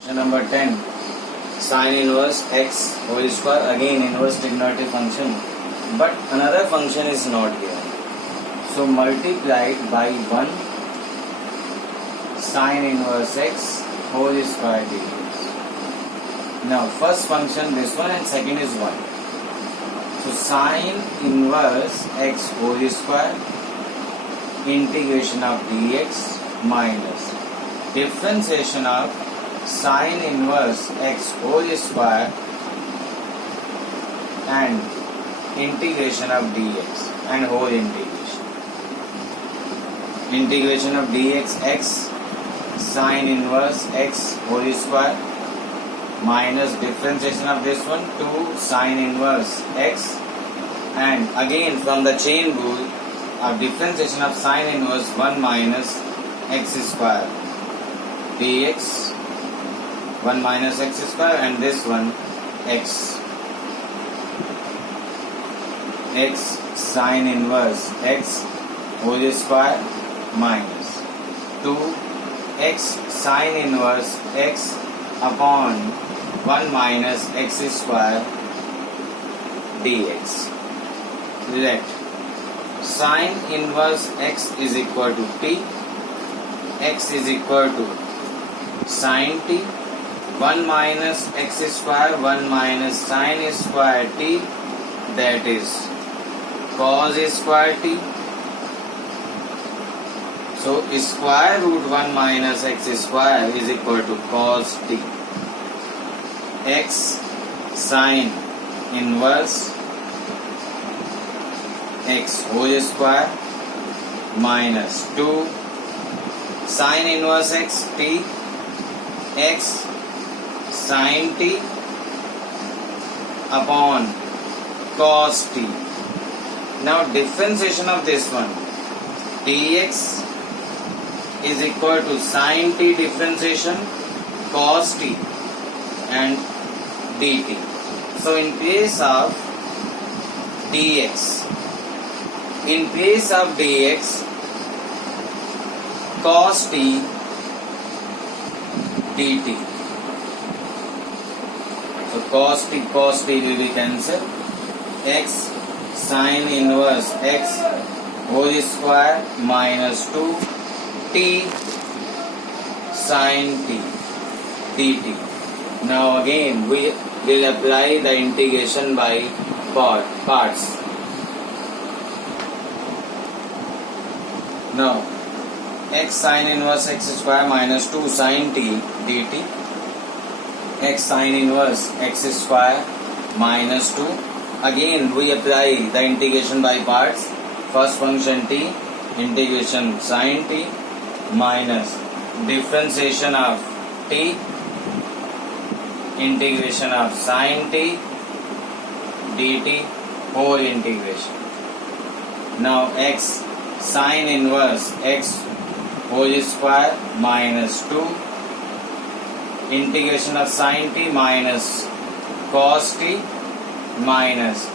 Question number 10. Sine inverse x whole square. Again inverse trigonometric function. But another function is not given. So multiplied by 1 sine inverse x whole square dx. Now first function this one and second is 1. So sine inverse x whole square integration of dx minus differentiation of sine inverse x whole square and integration of dx and whole integration. Integration of dx x sine inverse x whole square minus differentiation of this one 2 sine inverse x, and again from the chain rule of differentiation of sine inverse 1 minus x square dx, 1 minus x square, and this one x sine inverse x whole square minus 2 x sine inverse x upon 1 minus x square dx. Let sine inverse x is equal to t, x is equal to sine t, 1 minus x square 1 minus sine square t, that is cos square t. So square root 1 minus x square is equal to cos t. X sine inverse x whole square minus 2 sine inverse x t, x sine t upon cos t. Now differentiation of this one dx is equal to sine t differentiation cos t and dt. So in place of dx cos t dt. So cos t will be cancelled. X sine inverse x whole square minus 2 t sine t dt. Now again we will apply the integration by parts. Now x sine inverse x square minus 2 sine t dt, x sine inverse x square minus 2. Again we apply the integration by parts. First function t, integration sine t minus differentiation of t, integration of sine t dt, whole integration. Now x sine inverse x whole square minus 2 integration of sine t minus cos t minus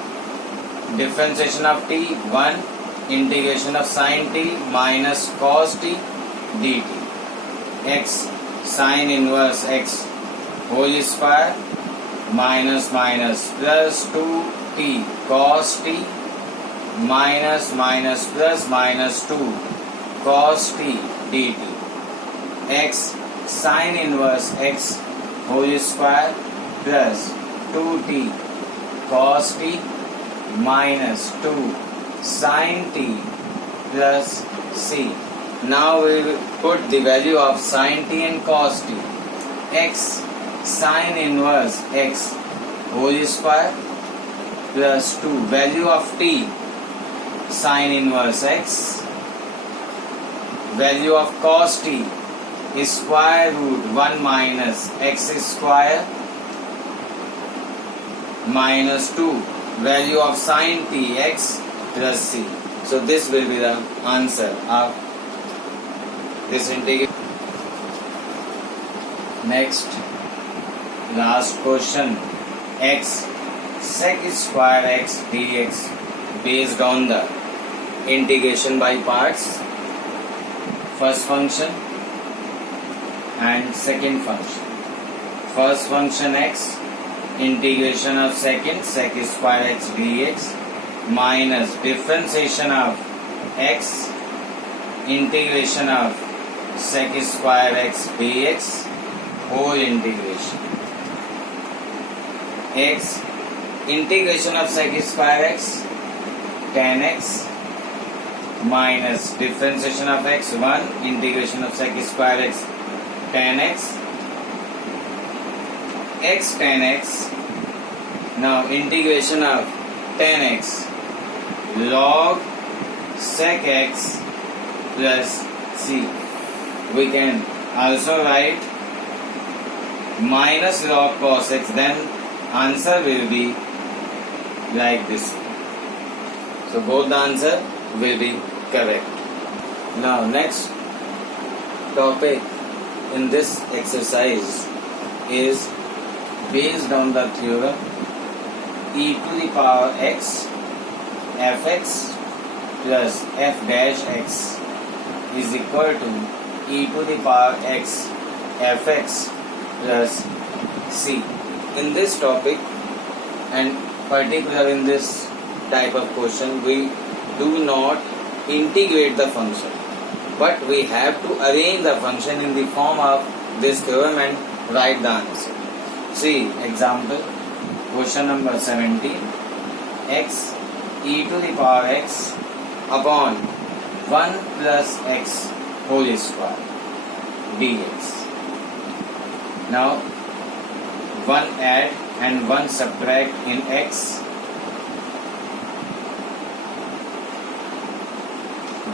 differentiation of t 1 integration of sine t minus cos t dt. X sine inverse x whole square minus plus 2t cos t minus plus 2 cos t dt. X sine inverse x whole square plus 2t cos t minus 2 sine t plus c. Now we will put the value of sine t and cos t. X sine inverse x whole square plus 2 value of t sine inverse x, value of cos t is square root 1 minus x square minus 2 value of sine t x plus c. So this will be the answer of this integration. Next, last question. X sec square x dx based on the integration by parts. First function and second function. first function x, integration of second sec square x dx, minus differentiation of x, integration of sec square x dx, whole integration. X, integration of sec square x, tan x, minus differentiation of x, 1, integration of sec square x, tan x, x tan x. Now integration of tan x, log sec x plus c. We can also write minus log cos x, then answer will be like this. So both the answer will be correct. Now next topic in this exercise is based on the theorem e to the power x fx plus f dash x is equal to e to the power x fx plus c. In this topic, and particular in this type of question, we do not integrate the function, but we have to arrange the function in the form of this theorem and write the answer. See example, question number 17, x e to the power x upon 1 plus x whole square dx. Now 1 add and 1 subtract in x.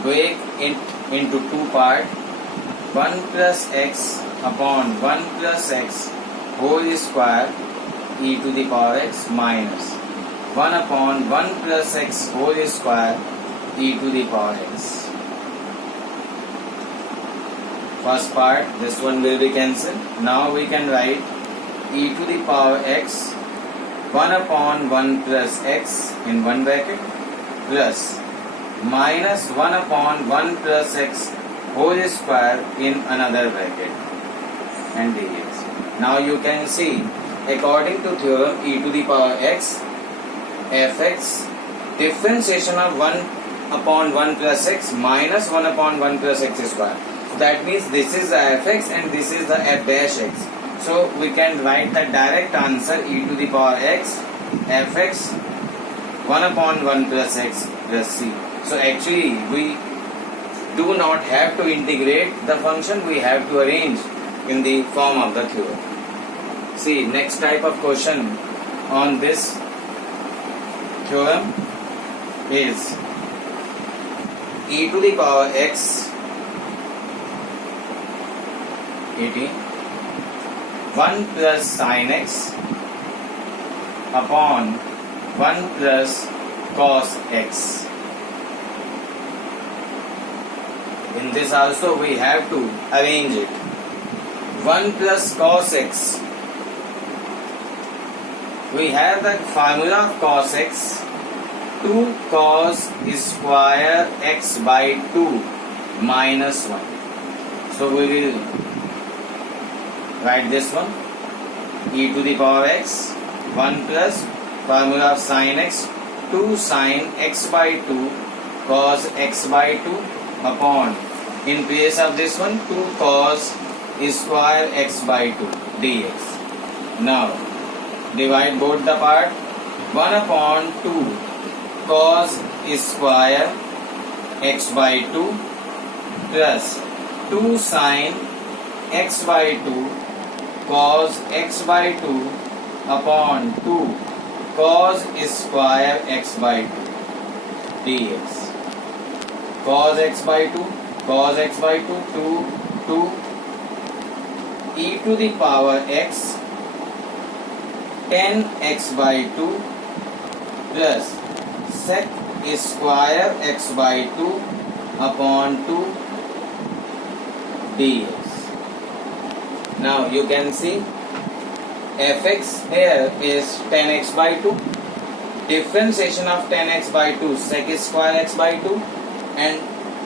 Break it into two parts. 1 plus x upon 1 plus x whole square e to the power x minus 1 upon 1 plus x whole square e to the power x. First part, this one will be cancelled. Now we can write e to the power x 1 upon 1 plus x in one bracket plus minus 1 upon 1 plus x whole square in another bracket and dx. Now you can see, according to theorem e to the power x fx, differentiation of 1 upon 1 plus x minus 1 upon 1 plus x square. That means this is the fx and this is the f dash x. So we can write the direct answer e to the power x fx 1 upon 1 plus x plus c. So actually we do not have to integrate the function, we have to arrange in the form of the theorem. See next type of question on this theorem is e to the power x 18 1 plus sin x upon 1 plus cos x. In this also we have to arrange it. 1 plus cos x. We have the formula of cos x, 2 cos square x by 2 minus 1. So we will write this one, e to the power x 1 plus formula of sin x, 2 sin x by 2 cos x by 2 upon, in place of this one, 2 cos square x by 2 dx. Now divide both the part. 1 upon 2 cos square x by 2 plus 2 sin x by 2 cos x by 2 upon 2 cos square x by 2 dx. Cos x by 2 cos x by 2 2 e to the power x tan x by 2 plus sec square x by 2 upon 2 dx. Now you can see fx here is tan x by 2, differentiation of tan x by 2 sec square x by 2, and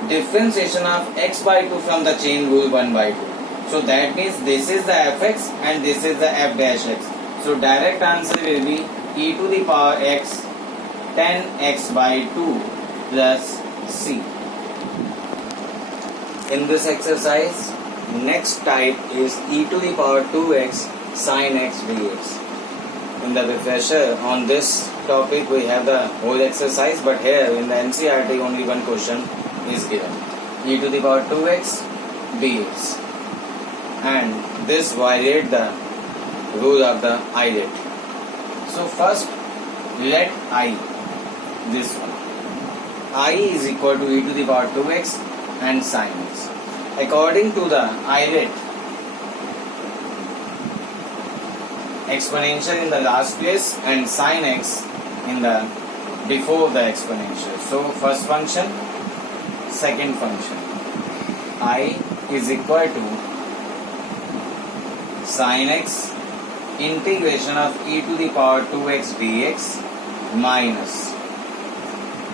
differentiation of x by 2 from the chain rule 1 by 2. So that means this is the fx and this is the f dash x. So direct answer will be e to the power x 10x by 2 plus c. In this exercise, next type is e to the power 2x sin x dx. In the refresher on this topic we have the whole exercise, but here in the NCERT only one question is given, e to the power 2x dx, and this violate the rule of the ilet. So first let I, this one, I is equal to e to the power 2x and sin x. According to the ilet, exponential in the last place and sin x in the before the exponential. So first function, second function, I is equal to sin x integration of e to the power 2x dx minus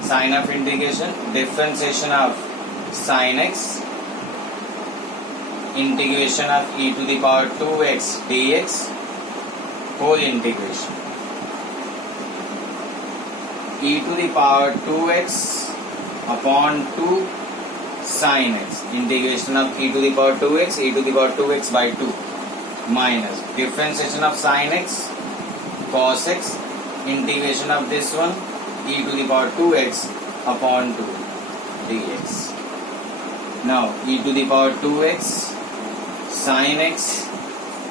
sign of integration, differentiation of sin x integration of e to the power 2x dx whole integration, e to the power 2x upon 2 sin x integration of e to the power 2x, e to the power 2x by 2 minus differentiation of sin x cos x integration of this one e to the power 2x upon 2 dx. Now e to the power 2x sin x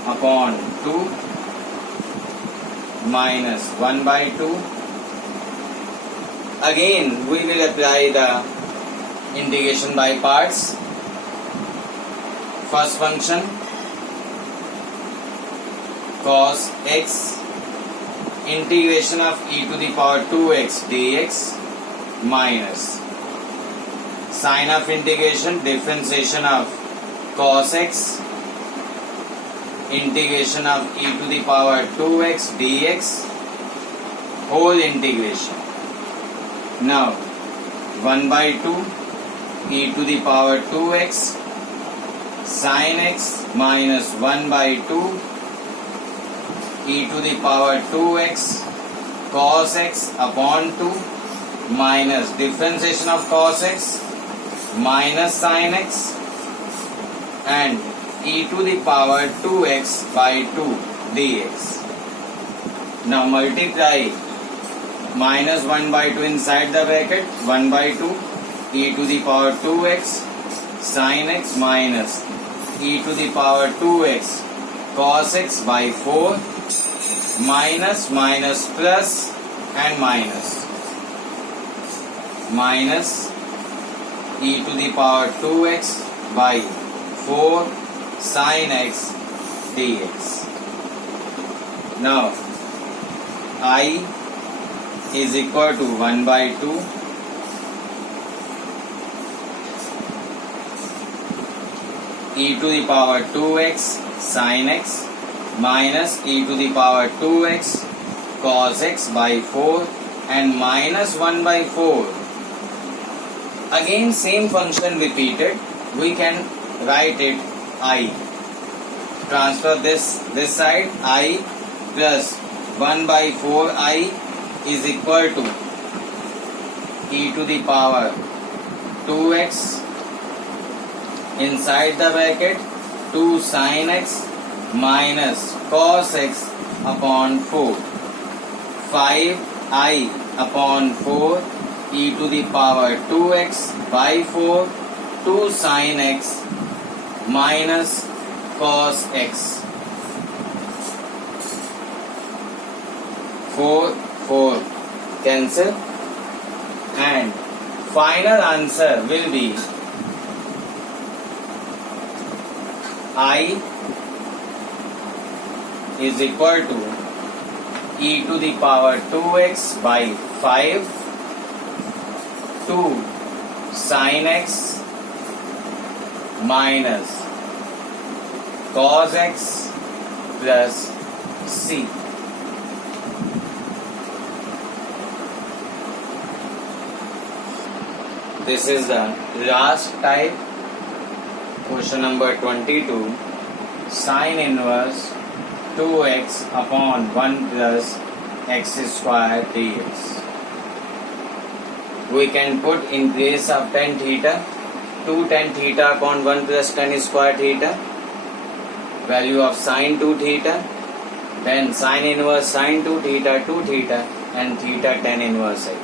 upon 2 minus 1 by 2. Again we will apply the integration by parts. First function cos x integration of e to the power 2x dx minus sign of integration, differentiation of cos x integration of e to the power 2x dx whole integration. Now 1 by 2 e to the power 2x sin x minus 1 by 2 e to the power 2x cos x upon 2 minus differentiation of cos x minus sin x and e to the power 2x by 2 dx. Now multiply minus 1 by 2 inside the bracket, 1 by 2 e to the power 2x sin x minus e to the power 2x cos x by 4 minus minus plus and minus e to the power 2x by 4 sin x dx. Now I is equal to 1 by 2 e to the power 2x sin x minus e to the power 2x cos x by 4 and minus 1 by 4. Again same function repeated, we can write it I. Transfer this side, I plus 1 by 4I is equal to e to the power 2x inside the bracket 2 sin x minus cos x upon 4. 5I upon 4 e to the power 2x by 4 2 sin x minus cos x. 4 cancel and final answer will be I is equal to e to the power 2x by 5 2 sin x minus cos x plus c. This is the last type, question number 22. sine inverse 2x upon 1 plus x square dx. We can put in place of tan theta 2 tan theta upon 1 plus tan square theta, value of sine 2 theta, then sine inverse sine 2 theta and theta tan inverse x.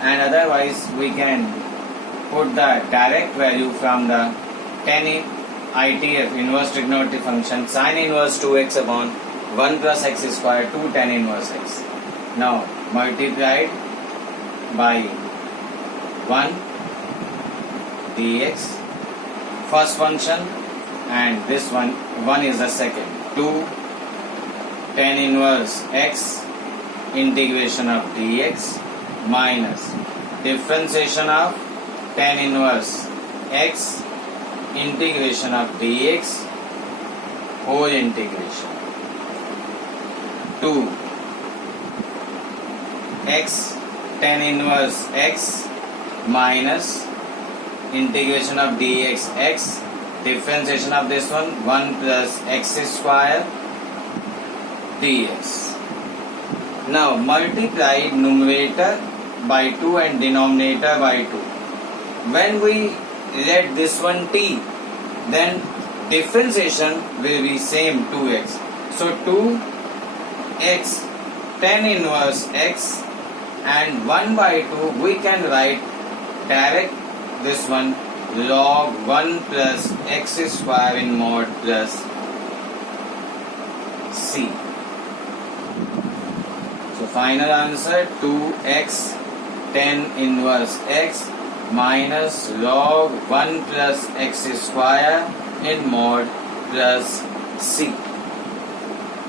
And otherwise we can put the direct value from the tan ITF inverse trigonometry function sine inverse 2x upon 1 plus x square 2 tan inverse x. Now multiplied by 1 dx first function, and this one is the second. 2 tan inverse x integration of dx minus differentiation of tan inverse x integration of dx whole integration. 2 x tan inverse x minus integration of dx x, differentiation of this one 1 plus x square dx. Now multiply numerator by 2 and denominator by 2. When we let this one t, then differentiation will be same 2x. So 2x tan inverse x and 1 by 2 we can write direct this one log 1 plus x square in mod plus c. So final answer 2x tan inverse x minus log 1 plus x square in mod plus c.